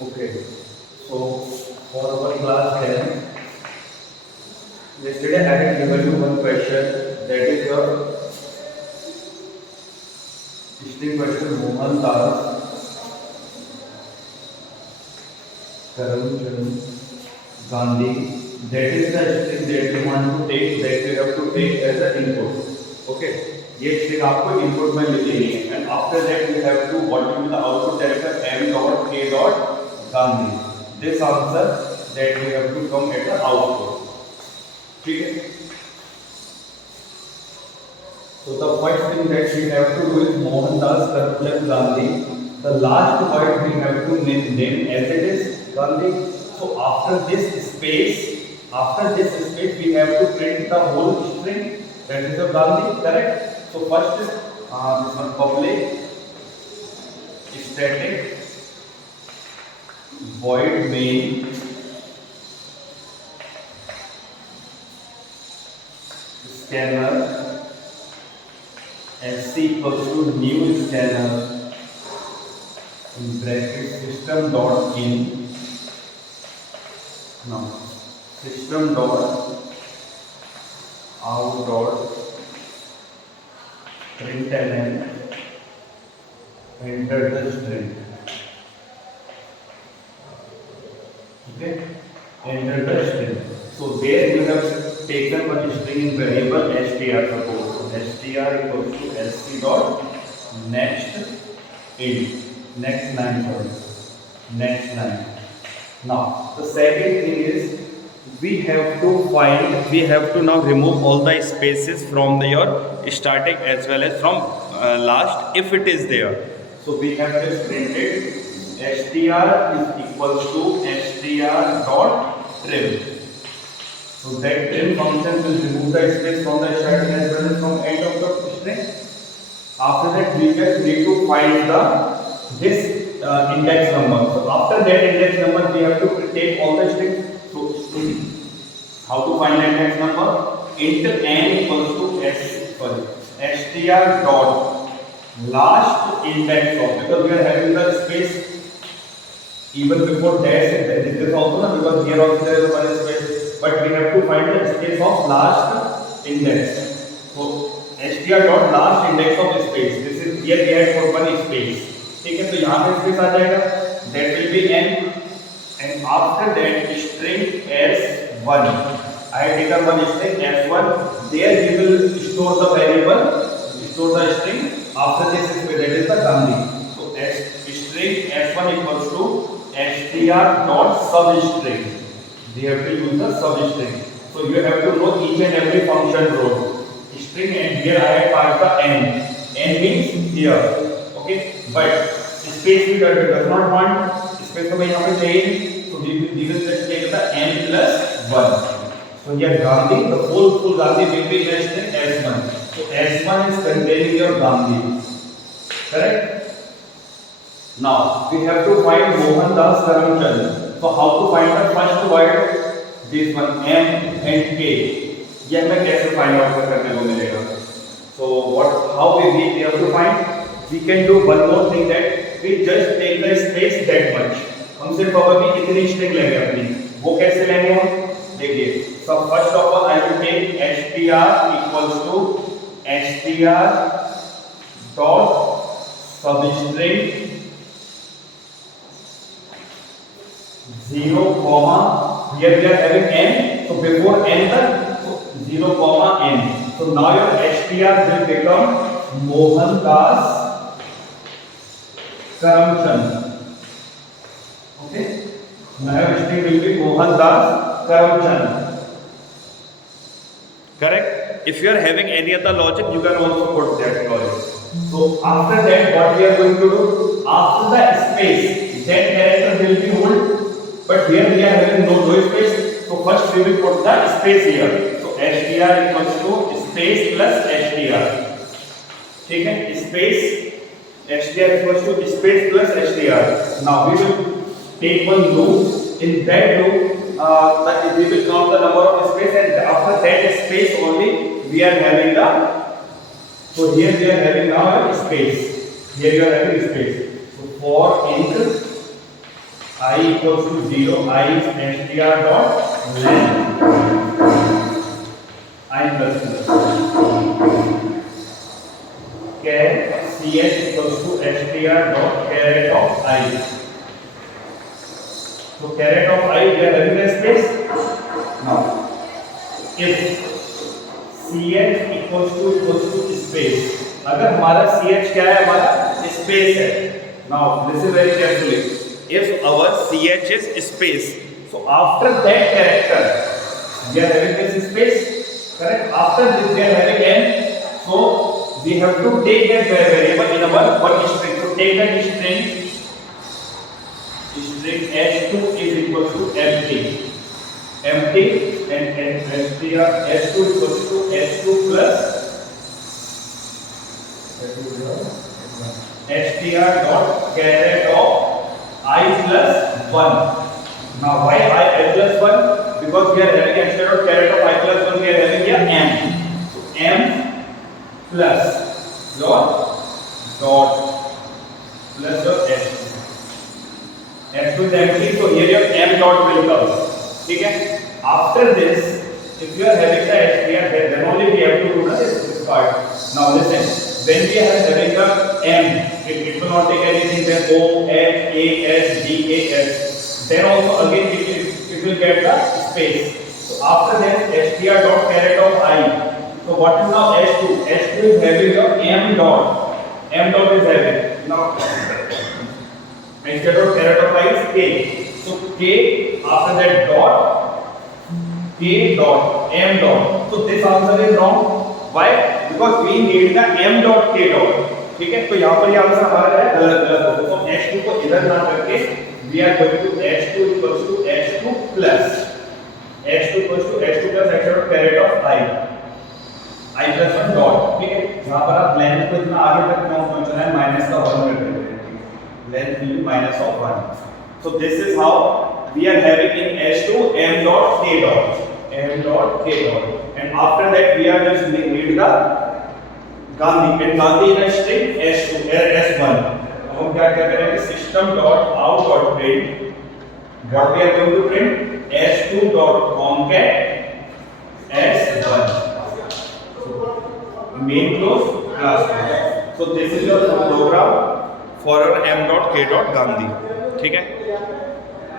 Okay. So for our class 10, yesterday I had given you one question, that is your string question Mohandas Karamchand Gandhi. That is the string that you want to take, that you have to take as an input. Okay. ये string आपको input में ले लेनी है, and after that you have to what will be the output character m dot k dot Gandhi. This answer that you have to come at the output. ठीक है. So the first thing that we have to do is Mohandas Karamchand Gandhi. The last word we have to name as it is Gandhi. So after this space we have to print the whole string, that is of Gandhi, correct? So first this one public static void main scanner SC equals to new scanner in bracket system dot in. Now system dot out dot println enter the string. Okay, enter the string. So there you have taken one string in variable str, suppose. So str equals to sc dot next int, next line, sorry, next line. Now the second thing is we have to now remove all the spaces from your starting as well as from last if it is there. So we have just printed str is equals to str dot trim. So that trim function will remove the space from the starting as well as from end of the string. After that we just need to find this index number. So after that index number we have to take all the strings. So how to find the index number? Int n equals to str dot last index of, because we are having the space even before dash, this also not, because here also there is one space, but we have to find the space of last index. So str dot last index of space, this is here we had for one space. ठीक है, तो यहाँ पे space आ जाएगा, that will be n, and after that string s1. I have taken one string s1. There we will store the variable, store the string. After this space, that is the Gandhi. So string s1 equals to str dot substring. We have to use the substring. So you have to know each and every function role. String, and here I have passed the n. N means here. Okay, but space we does not want, space हमें यहाँ पे चाहिए, so we will just take the n plus 1. So here Gandhi, the full Gandhi will be in string s1. So s1 is containing your Gandhi, correct? Now we have to find Mohandas Karamchand. So how to find the first word? This one m and k. ये हमें कैसे find out करने को मिलेगा? So how we have to find? We can do one more thing, that we just take the space that much. हम सिर्फ अभी इतनी स्ट्रिंग लेंगे अपनी, वो कैसे लेंगे हम? देखिए, so first of all I will take str equals to str dot substring 0 comma, here we are having n, so before n so 0 comma n. So now your str will become Mohandas Karamchand. Okay, now your string will be Mohandas Karamchand. Correct? If you are having any other logic, you can also put that logic. So after that, what we are going to do? After the space, that character will be hold, but here we are having no space. So first we will put the space here. So str equals to space plus str. ठीक है? Space str equals to space plus str. Now we will take one loop. In that loop, we will count the number of space, and after that space only we are having the. So here we are having now a space. Here you are having space. So for int I equals to 0, I is str dot length I plus plus. Char ch equals to str dot caret of I. So caret of I we are having a space. Now if ch equals to space, अगर हमारा ch क्या है, हमारा space है. Now listen very carefully. If our ch is space, so after that character we are having this space, correct? After this we are having n, so we have to take that variable in our one string. So take that string h2 is equals to empty and str h2 equals to h2 plus str dot caret of I plus 1. Now why I plus 1? Because we are having instead of caret of I plus 1 we are having here m. So m plus your dot plus your h2. h2 is empty, so here your m dot will come. ठीक है? After this, if you are having the str then only we have to do this part. Now listen, when we are having the m, it will not take anything, then o, h, a, s, d, a, s. Then also again it will get the space. So after that str dot caret of I. So what is now h2? h2 is having your m dot. M dot is having. Now instead of caret of I is k. So k after that dot k dot m dot. So this answer is wrong. Why? Because we need the m dot k dot. ठीक है, तो यहाँ पर ये answer हमारा है गलत. तो h2 को इधर ना करके we are going to h2 equals to h2 plus h2 plus instead of caret of I plus 1 dot. ठीक है, यहाँ पर आप लेंथ को इतना आगे तक क्यों पहुंचना है, माइनस का 1 कर देते हैं. Length will be minus of 1. So this is how we are having in h2 m dot k dot, and after that we are just need the Gandhi, and Gandhi in a string s2 s1. अब हम क्या करेंगे, system dot out dot print, what we are going to print, s2 dot concat s1, main close class close. So this is your program for your m dot k dot Gandhi. ठीक है?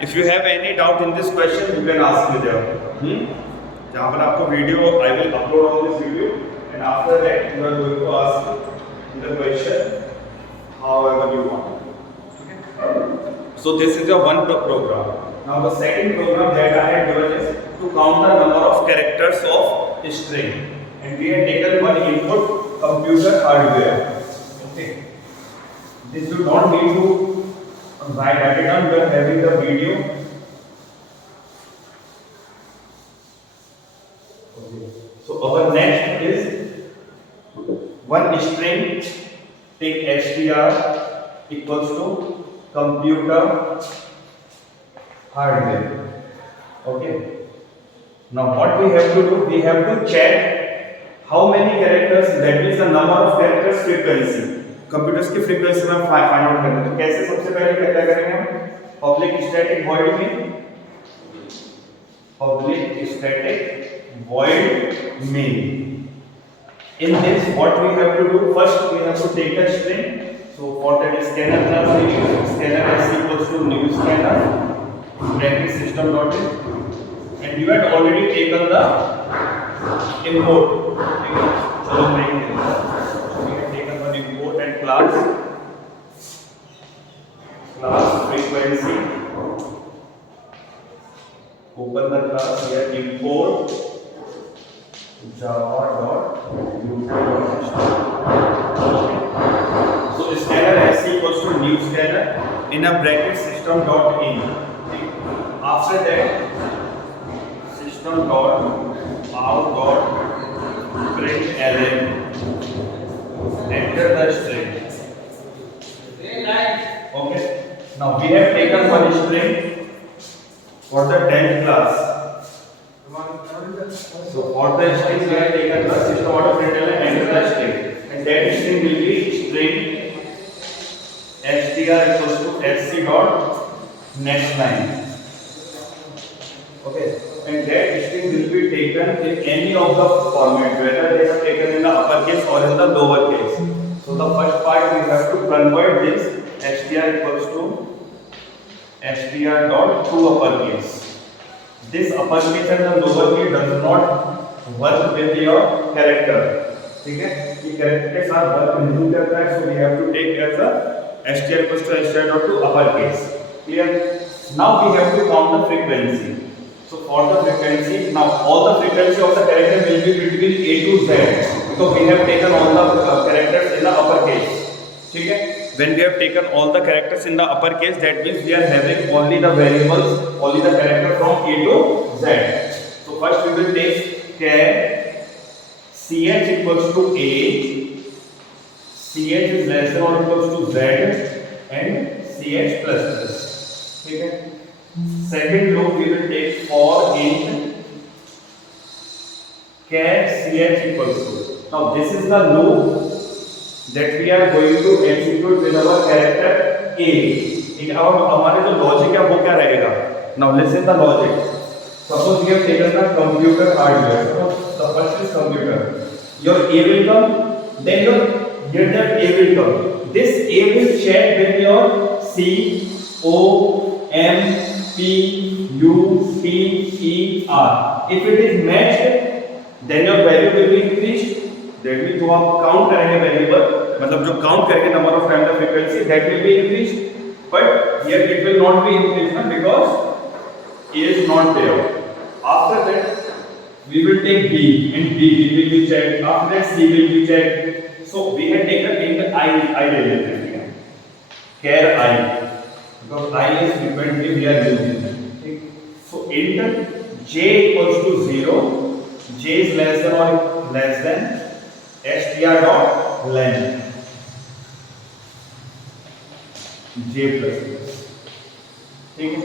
If you have any doubt in this question, you can ask me there. जहाँ पर आपको video, I will upload all this video, and after that you are going to ask the question however you want. Okay? So this is your one program. Now the second program that I had given is to count the number of characters of string, and we have taken one input computer hardware. Okay. This you don't need to write it down. We are having the video. Okay. So our next is one string. Take str equals to computer hardware. Okay. Now what we have to do? We have to check how many characters. That means the number of characters frequency. Computers की frequency में find out करना है. तो कैसे, सबसे पहले क्या करेंगे हम, पब्लिक स्टैटिक वॉइड में in this what we have to do, first we have to take the string. So for that scanner class we use scanner s equals to new scanner bracket system dot in, and you had already taken the import. चलो मैं and class frequency, open the class here, import java.uk.system. So scanner s equals to new scanner in a bracket system dot in. After that system dot out dot println, enter the string. Okay. Now we have taken one string for the 10th class. So for the string we have taken the system out of println, enter the string, and that string will be string str equals to sc dot next line. Okay, and that string will be taken in any of the format, whether they are taken in the uppercase or in the lower case. So the first part we have to convert this str equals to str dot to uppercase. This uppercase and the lowercase does not work with your character. ठीक है, ये character के साथ work नहीं करता है, so we have to take as a str equals to str dot to uppercase. Clear? Now we have to count the frequency. So for the frequency, now all the frequency of the character will be between A to Z, because we have taken all the characters in the uppercase. ठीक है? When we have taken all the characters in the uppercase, that means we are having only the variables, only the character from A to Z. So first we will take char ch equals to A, ch is less than or equals to Z, and ch plus plus. ठीक है? Second loop we will take for int char ch equals to. Now this is the loop that we are going to execute with our character A. ठीक है, अब हमारे जो logic है वो क्या रहेगा? Now listen the logic. Suppose we have taken the computer hardware. So the first is computer. Your A will come, then your A will come. This A will check with your C, O, M, P, U, P, E, R. If it is matched, then your value will be increased. That means जो आप count करेंगे variable, मतलब जो count करेंगे number of time the frequency, that will be increased. But here it will not be increased because A is not there. After that, we will take B, and B will be checked. After that, C will be checked. So we have taken in the I related here. Char I, because I is frequently we are using. So int J equals to 0. J is less than or less than str dot length. J plus plus. ठीक है?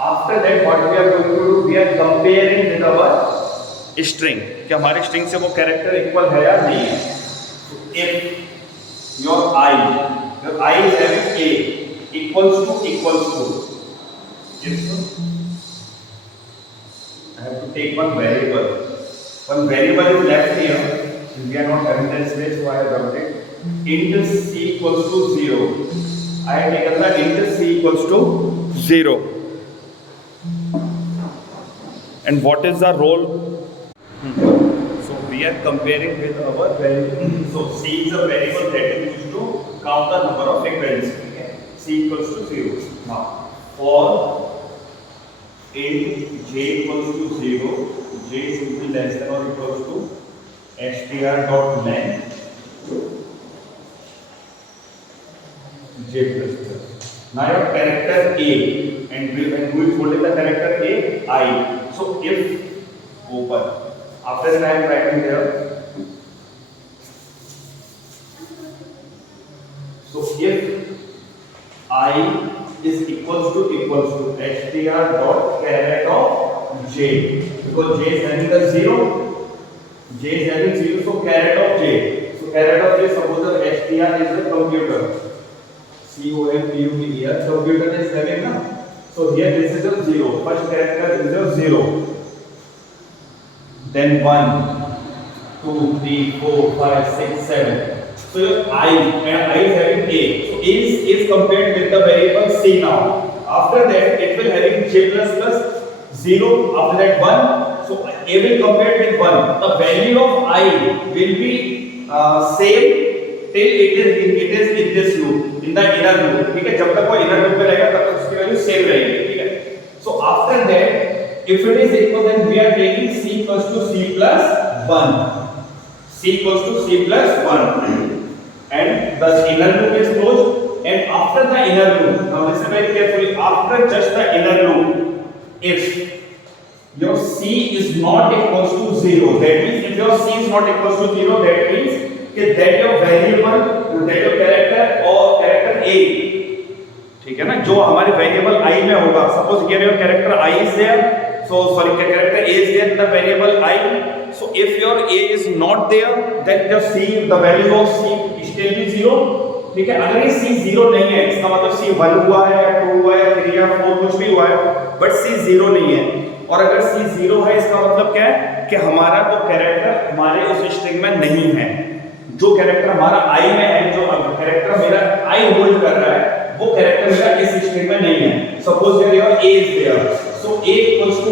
After that, what we are going to do? We are comparing with our string. कि हमारे string से वो character equal है या नहीं है? So if your I is having A equals to if I have to take one variable is left here. We are not having that space, so I have dumped it. Int c equals to 0. I have taken the int c equals to 0. And what is the role? So we are comparing with our variable. So c is a variable that is used to count the number of frequencies. Okay? C equals to 0. Now for int j equals to 0, j should be less than or equals to str dot length j plus plus. Now your character A, and who is holding the character A? I. So if open, after that I am writing here. So if I is equals to str dot caret of j, because j is having the 0. J is having 0, so caret of j. So caret of j, suppose the str is the computer. COMPUTER, computer is having na. So here this is a 0. First character is a 0. Then 1, 2, 3, 4, 5, 6, 7. So your I is having A. So A is compared with the variable C now. After that, it will having j plus plus 0. After that 1. So A will compare with 1. The value of I will be same till it is in this loop, in the inner loop. ठीक है? जब तक वो inner loop में रहेगा तब तक उसकी वैल्यू सेम रहेगी. ठीक है? So after that, if it is equal, then we are taking C equals to C plus 1. C equals to C plus 1. And the inner loop is closed. And after the inner loop, now listen very carefully. After just the inner loop, if your C is not equals to 0, that means if your C is not equals to 0, that means that your variable, that your character or character A, ठीक है ना, जो हमारे variable I में होगा. Suppose here your character I is there, so sorry, character A is there in the variable I. So if your A is not there, then the C, the value of C still be 0. ठीक है, अगर ये C0 नहीं है इसका मतलब C1 हुआ है या 2 हुआ है या 3 या 4 कुछ भी हुआ है, बट C0 नहीं है। और अगर C0 है इसका मतलब क्या है कि हमारा वो कैरेक्टर हमारे उस स्ट्रिंग में नहीं है। जो कैरेक्टर हमारा I में है, जो कैरेक्टर मेरा I होल्ड कर रहा है, वो कैरेक्टर मेरा इस स्ट्रिंग में नहीं है। Suppose here your A is there, so A equals to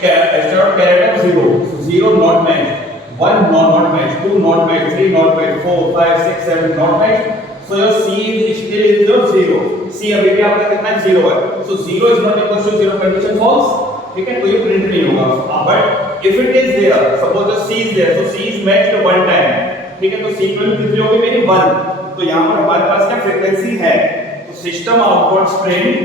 character 0, so 0 not matched, 1 not matched, 2 not matched, 3 not matched, 4 5 6 7 not matched, so your C is still is your 0। C अभी भी आपका कितना 0 है, so 0 is not equals to 0 condition false, ठीक है, तो ये print नहीं होगा। But if it is there, suppose the C is there, so C is matched one time, ठीक है, तो सीक्वेंस कितनी होगी मेरी 1, तो यहाँ पर हमारे पास क्या फ्रीक्वेंसी है, तो system output print,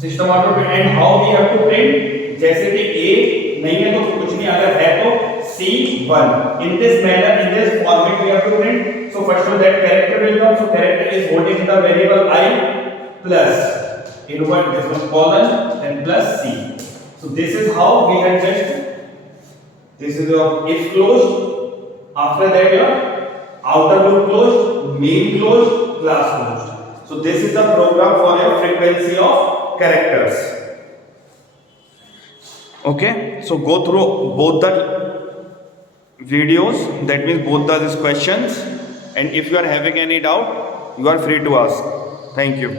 system output and how we have to print, जैसे कि A नहीं है तो कुछ नहीं, अगर है तो C1, in this manner, in this format we have to print। so first of that character will come, so character is holding the variable I plus in what this one colon then plus C, so this is how we had just, this is your if closed, after that your outer loop closed, main closed, class closed, so this is the program for your frequency of characters। okay, so go through both the videos, that means both the these questions, and if you are having any doubt you are free to ask। thank you।